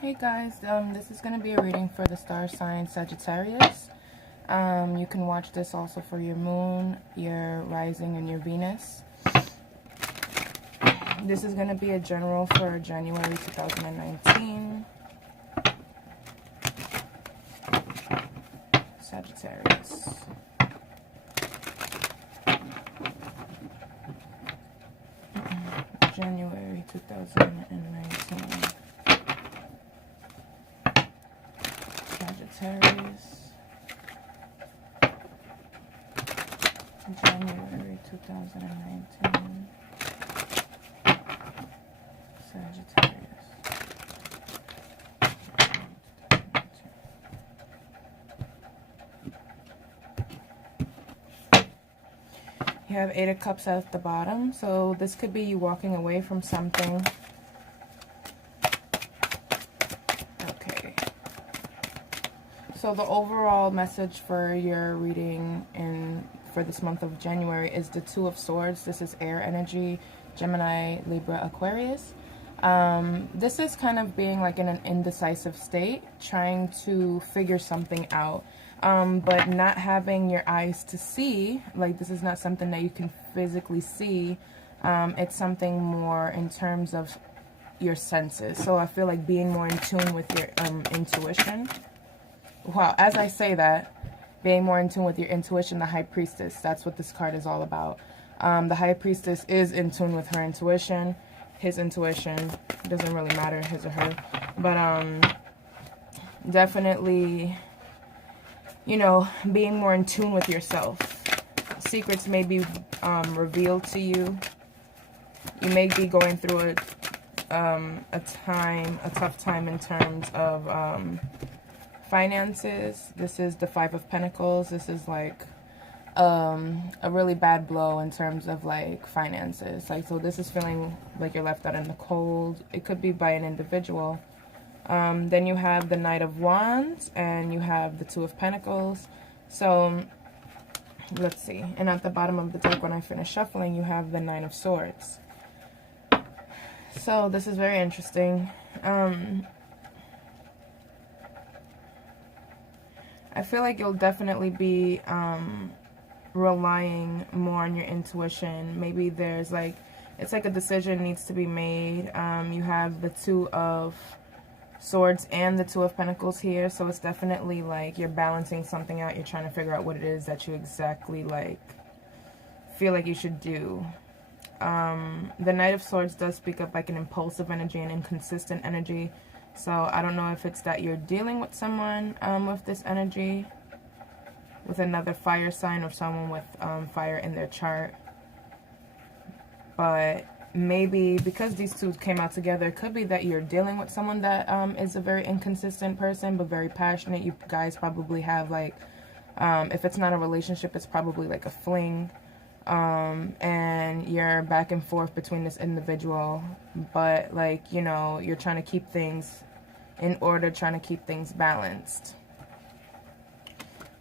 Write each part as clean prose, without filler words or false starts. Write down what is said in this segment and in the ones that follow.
Hey guys, this is going to be a reading for the star sign Sagittarius. You can watch this also for your moon, your rising, and your Venus. This is going to be a general for January 2019. Sagittarius. January 2019. Sagittarius, January 2019, Sagittarius. You have Eight of Cups at the bottom, so this could be you walking away from something. So the overall message for your reading for this month of January is the Two of Swords. This is air energy, Gemini, Libra, Aquarius. This is kind of being like in an indecisive state, trying to figure something out, but not having your eyes to see. Like, this is not something that you can physically see. It's something more in terms of your senses. So I feel like being more in tune with your intuition. Wow, as I say that, being more in tune with your intuition, the High Priestess, that's what this card is all about. The High Priestess is in tune with her intuition, his intuition. It doesn't really matter, his or her. But definitely, you know, being more in tune with yourself. Secrets may be revealed to you. You may be going through a tough time in terms of finances. This is the Five of Pentacles. This is like a really bad blow in terms of like finances. Like, so this is feeling like you're left out in the cold. It could be by an individual. Then you have the Knight of Wands and you have the Two of Pentacles. So let's see. And at the bottom of the deck, when I finish shuffling, you have the Nine of Swords. So this is very interesting. I feel like you'll definitely be relying more on your intuition. Maybe there's like, it's like a decision needs to be made. You have the Two of Swords and the Two of Pentacles here, so it's definitely like you're balancing something out. You're trying to figure out what it is that you exactly like feel like you should do. The Knight of Swords does speak of like an impulsive energy and inconsistent energy. So I don't know if it's that you're dealing with someone with this energy, with another fire sign or someone with fire in their chart. But maybe because these two came out together, it could be that you're dealing with someone that is a very inconsistent person, but very passionate. You guys probably have like, if it's not a relationship, it's probably like a fling. And you're back and forth between this individual, but like, you know, you're trying to keep things in order, trying to keep things balanced.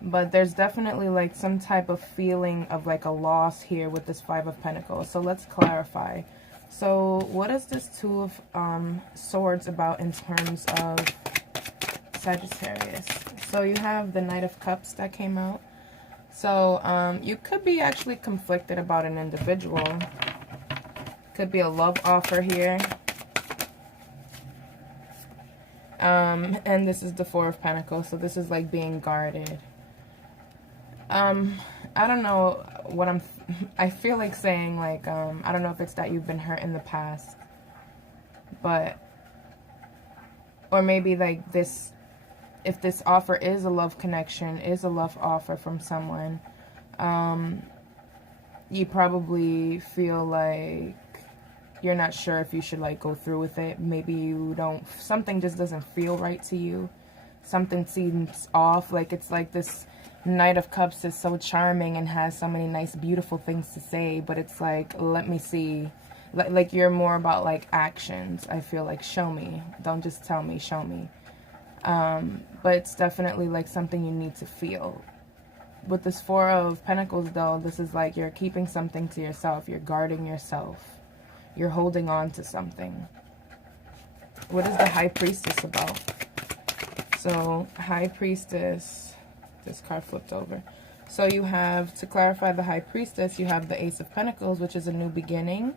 But there's definitely like some type of feeling of like a loss here with this Five of Pentacles. So let's clarify. So what is this Two of Swords about in terms of Sagittarius? So you have the Knight of Cups that came out. So you could be actually conflicted about an individual. Could be a love offer here. And this is the Four of Pentacles, so this is like being guarded. I don't know what I feel like saying, like, I don't know if it's that you've been hurt in the past, but, or maybe like this, if this offer is a love connection, is a love offer from someone, you probably feel like you're not sure if you should like go through with it. Maybe you don't, something just doesn't feel right to you. Something seems off. Like, it's like this Knight of Cups is so charming and has so many nice, beautiful things to say, but it's like, let me see. Like you're more about like actions. I feel like, show me. Don't just tell me, show me. But it's definitely like something you need to feel. With this Four of Pentacles though, this is like you're keeping something to yourself. You're guarding yourself. You're holding on to something. What is the High Priestess about? So, High Priestess, this card flipped over. So you have, to clarify the High Priestess, you have the Ace of Pentacles, which is a new beginning.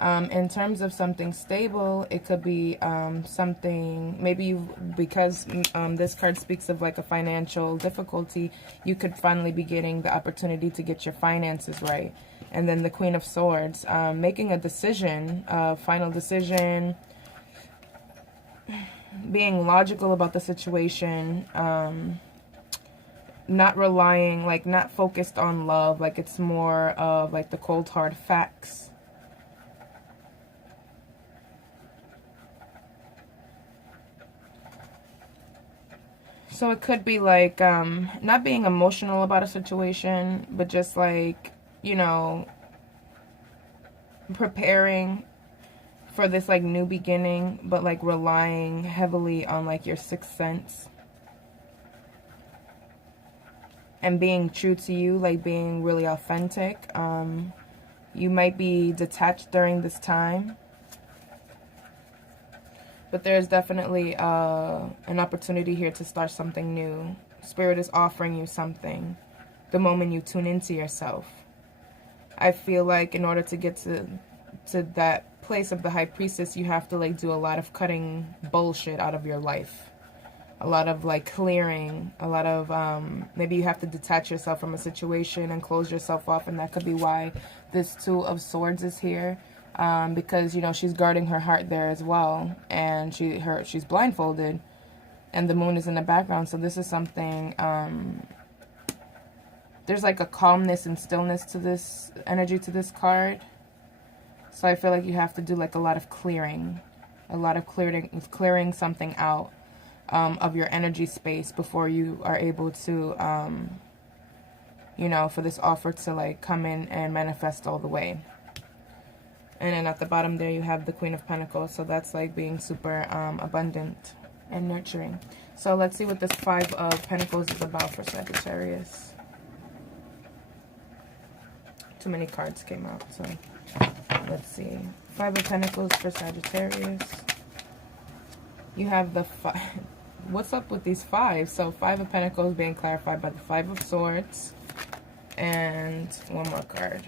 In terms of something stable, it could be something, maybe you, because this card speaks of like a financial difficulty, you could finally be getting the opportunity to get your finances right. And then the Queen of Swords, making a decision, a final decision, being logical about the situation, not relying, like not focused on love, like it's more of like the cold hard facts. So it could be like not being emotional about a situation, but just like, you know, preparing for this like new beginning, but like relying heavily on like your sixth sense. And being true to you, like being really authentic. You might be detached during this time. But there's definitely an opportunity here to start something new. Spirit is offering you something the moment you tune into yourself. I feel like in order to get to that place of the High Priestess, you have to like do a lot of cutting bullshit out of your life. A lot of like clearing, a lot of maybe you have to detach yourself from a situation and close yourself off, and that could be why this Two of Swords is here. Because, you know, she's guarding her heart there as well, and she's blindfolded, and the moon is in the background. So this is something, there's like a calmness and stillness to this energy, to this card. So I feel like you have to do like a lot of clearing something out of your energy space before you are able to, you know, for this offer to like come in and manifest all the way. And then at the bottom there, you have the Queen of Pentacles. So that's like being super abundant and nurturing. So let's see what this Five of Pentacles is about for Sagittarius. Too many cards came out. So let's see. Five of Pentacles for Sagittarius. You have the five. What's up with these fives? So Five of Pentacles being clarified by the Five of Swords. And one more card.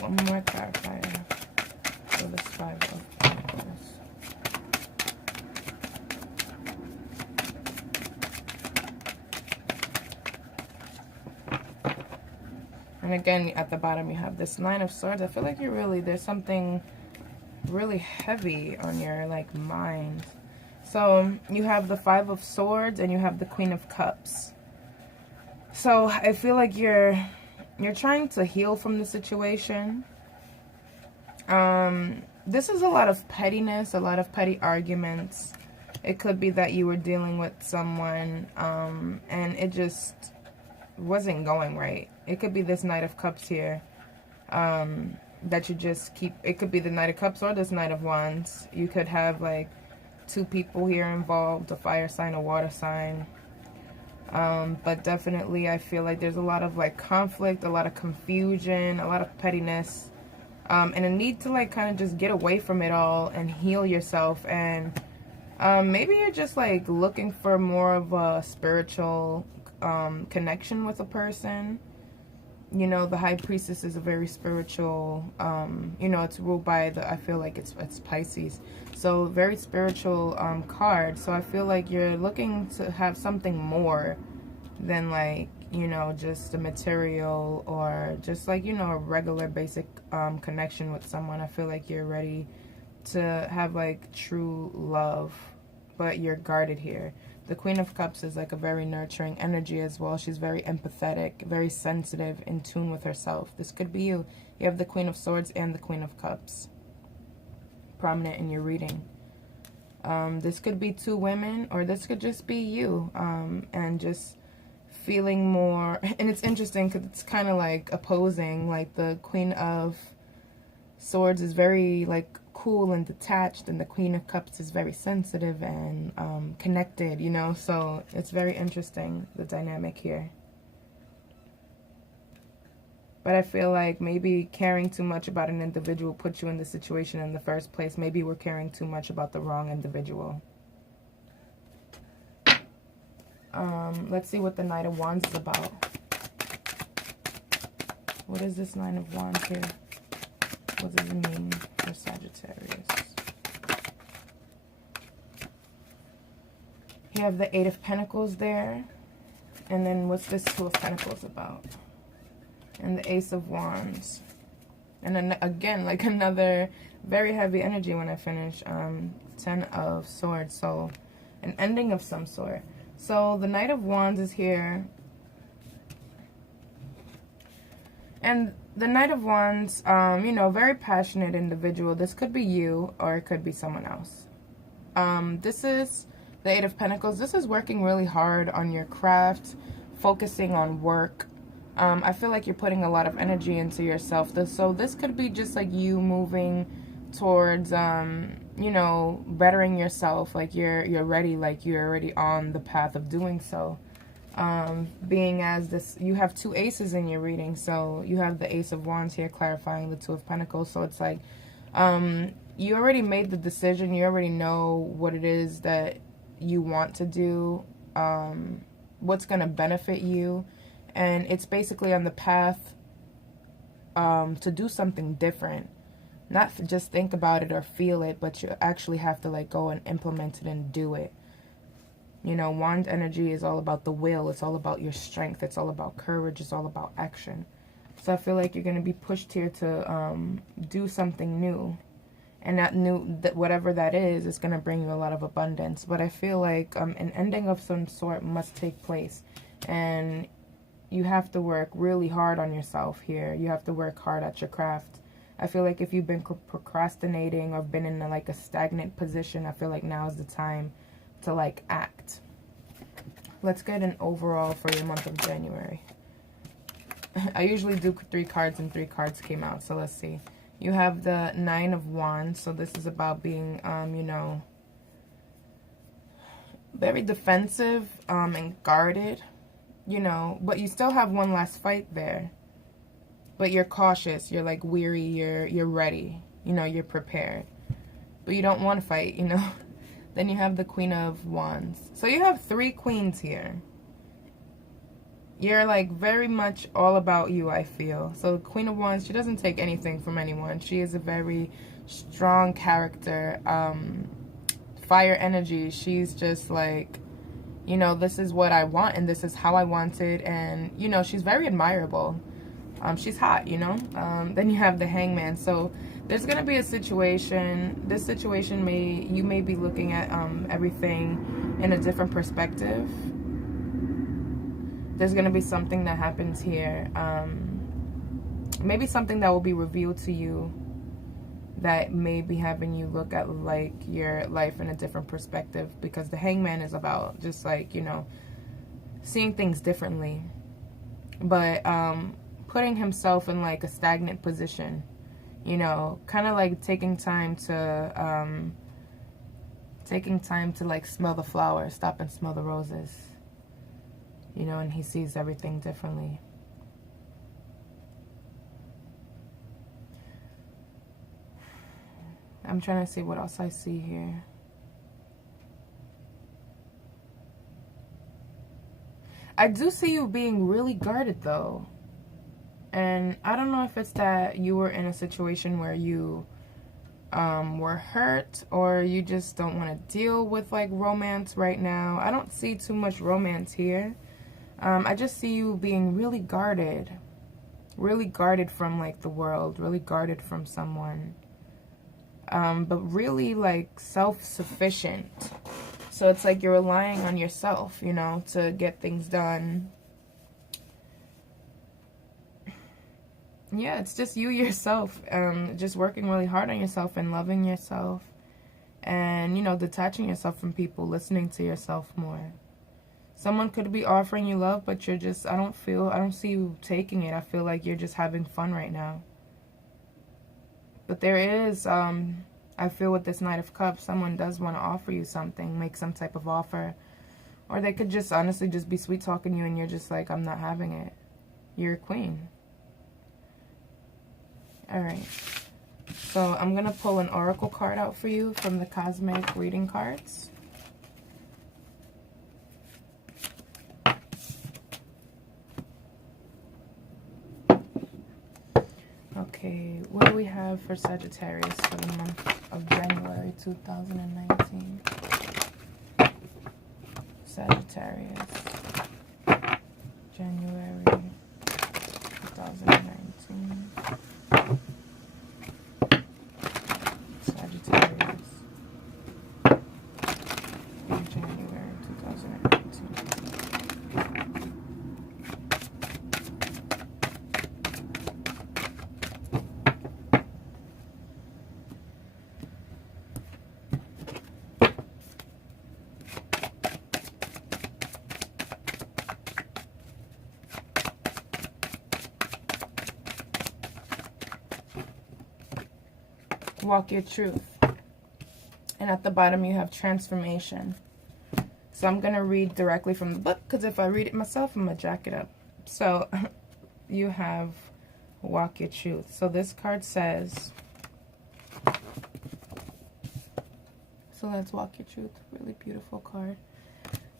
One more clarifier for this Five of Pentacles. And again, at the bottom, you have this Nine of Swords. I feel like there's something really heavy on your, like, mind. So, you have the Five of Swords and you have the Queen of Cups. So, I feel like you're trying to heal from the situation. This is a lot of pettiness, a lot of petty arguments. It could be that you were dealing with someone, and it just wasn't going right. It could be this Knight of Cups here, that you just keep. It could be the Knight of Cups or this Knight of Wands. You could have like two people here involved, a fire sign, a water sign. But definitely I feel like there's a lot of like conflict, a lot of confusion, a lot of pettiness, and a need to like kind of just get away from it all and heal yourself. And maybe you're just like looking for more of a spiritual connection with a person. You know, the High Priestess is a very spiritual, you know, it's ruled by I feel like it's Pisces. So very spiritual card. So I feel like you're looking to have something more than like, you know, just a material or just like, you know, a regular basic connection with someone. I feel like you're ready to have like true love, but you're guarded here. The Queen of Cups is like a very nurturing energy as well. She's very empathetic, very sensitive, in tune with herself. This could be you. You have the Queen of Swords and the Queen of Cups prominent in your reading. This could be two women, or this could just be you, and just feeling more. And it's interesting because it's kind of like opposing. Like the Queen of Swords is very like cool and detached, and the Queen of Cups is very sensitive and connected, you know. So it's very interesting, the dynamic here. But I feel like maybe caring too much about an individual put you in the situation in the first place. Maybe we're caring too much about the wrong individual. Let's see what the Knight of Wands is about. What is this Nine of Wands here? What does it mean for Sagittarius? You have the Eight of Pentacles there. And then what's this Two of Pentacles about? And the Ace of Wands. And then again, like another very heavy energy when I finish. 10 of Swords. So an ending of some sort. So the Knight of Wands is here. And the Knight of Wands, you know, very passionate individual. This could be you or it could be someone else. This is the Eight of Pentacles. This is working really hard on your craft, focusing on work. I feel like you're putting a lot of energy into yourself. So this could be just like you moving towards, you know, bettering yourself. Like you're ready, like you're already on the path of doing so. Being as this, you have two aces in your reading. So you have the Ace of Wands here clarifying the Two of Pentacles. So it's like, you already made the decision. You already know what it is that you want to do, what's going to benefit you. And it's basically on the path to do something different. Not just think about it or feel it, but you actually have to like go and implement it and do it. You know, wand energy is all about the will. It's all about your strength. It's all about courage. It's all about action. So I feel like you're going to be pushed here to do something new. And that new, that whatever that is going to bring you a lot of abundance. But I feel like an ending of some sort must take place. And you have to work really hard on yourself here. You have to work hard at your craft. I feel like if you've been procrastinating or been in like a stagnant position, I feel like now is the time to like act. Let's get an overall for your month of January. I usually do 3 cards and 3 cards came out. So let's see. You have the Nine of Wands. So this is about being, you know, very defensive and guarded, you know, but you still have one last fight there. But you're cautious. You're like weary. You're ready. You know, you're prepared. But you don't want to fight, you know. Then you have the Queen of Wands. So you have 3 queens here. You're like very much all about you, I feel. So the Queen of Wands, she doesn't take anything from anyone. She is a very strong character. Fire energy. She's just like, you know, this is what I want and this is how I want it. And, you know, she's very admirable. She's hot, you know. Then you have the Hangman. So there's going to be a situation. This situation you may be looking at everything in a different perspective. There's going to be something that happens here. Maybe something that will be revealed to you that may be having you look at like your life in a different perspective, because the Hangman is about just like, you know, seeing things differently. But putting himself in like a stagnant position, you know, kind of like taking time to like smell the flowers, stop and smell the roses, you know, and he sees everything differently. I'm trying to see what else I see here. I do see you being really guarded though. And I don't know if it's that you were in a situation where you were hurt, or you just don't want to deal with like romance right now. I don't see too much romance here. I just see you being really guarded from like the world, really guarded from someone. But really like self-sufficient. So it's like you're relying on yourself, you know, to get things done. Yeah, it's just you yourself, just working really hard on yourself and loving yourself. And, you know, detaching yourself from people, listening to yourself more. Someone could be offering you love, but you're just, I don't see you taking it. I feel like you're just having fun right now. But there is, I feel with this Knight of Cups, someone does want to offer you something, make some type of offer. Or they could just honestly just be sweet talking you and you're just like, I'm not having it. You're a queen. Alright. So I'm going to pull an oracle card out for you from the cosmic reading cards. Okay, what do we have for Sagittarius for the month of January 2019? Sagittarius, January 2019. Sagittarius, January 2019. Walk your truth. And at the bottom you have transformation. So I'm going to read directly from the book, because if I read it myself, I'm going to jack it up. So you have walk your truth. So this card says, so let's walk your truth. Really beautiful card.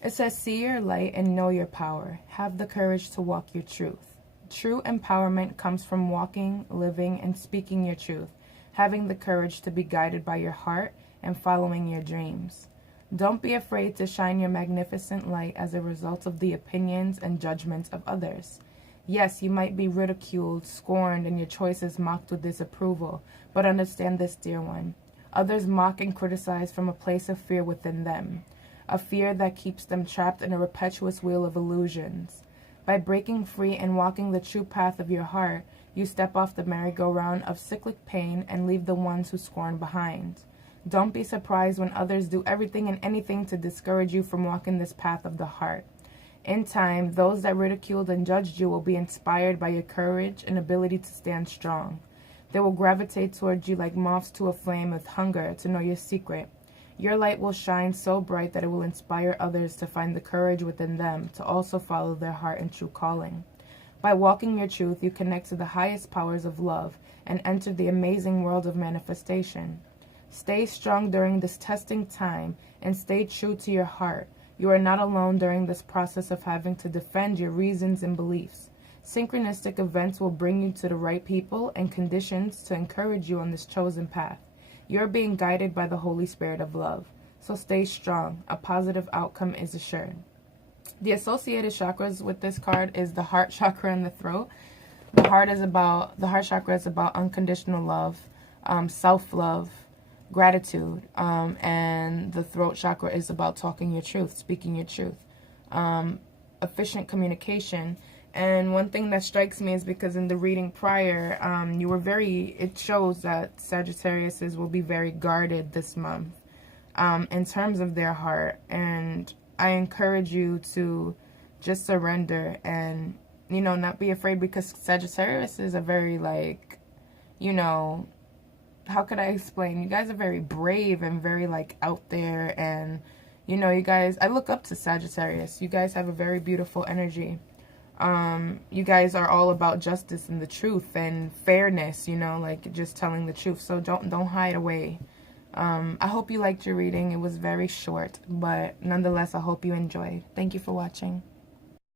It says, see your light and know your power. Have the courage to walk your truth. True empowerment comes from walking, living, and speaking your truth. Having the courage to be guided by your heart and following your dreams. Don't be afraid to shine your magnificent light as a result of the opinions and judgments of others. Yes, you might be ridiculed, scorned, and your choices mocked with disapproval, but understand this, dear one. Others mock and criticize from a place of fear within them, a fear that keeps them trapped in a perpetuous wheel of illusions. By breaking free and walking the true path of your heart, you step off the merry-go-round of cyclic pain and leave the ones who scorn behind. Don't be surprised when others do everything and anything to discourage you from walking this path of the heart. In time, those that ridiculed and judged you will be inspired by your courage and ability to stand strong. They will gravitate towards you like moths to a flame with hunger to know your secret. Your light will shine so bright that it will inspire others to find the courage within them to also follow their heart and true calling. By walking your truth, you connect to the highest powers of love and enter the amazing world of manifestation. Stay strong during this testing time and stay true to your heart. You are not alone during this process of having to defend your reasons and beliefs. Synchronistic events will bring you to the right people and conditions to encourage you on this chosen path. You're being guided by the Holy Spirit of love. So stay strong. A positive outcome is assured. The associated chakras with this card is the heart chakra and the throat. The heart chakra is about unconditional love, self-love, gratitude, and the throat chakra is about talking your truth, speaking your truth, efficient communication. And one thing that strikes me is because in the reading prior, it shows that Sagittariuses will be very guarded this month in terms of their heart. And I encourage you to just surrender and, not be afraid, because Sagittarius is a very, how could I explain? You guys are very brave and very, out there. And, you guys, I look up to Sagittarius. You guys have a very beautiful energy. You guys are all about justice and the truth and fairness, just telling the truth. So don't hide away. I hope you liked your reading. It was very short, but nonetheless, I hope you enjoyed. Thank you for watching.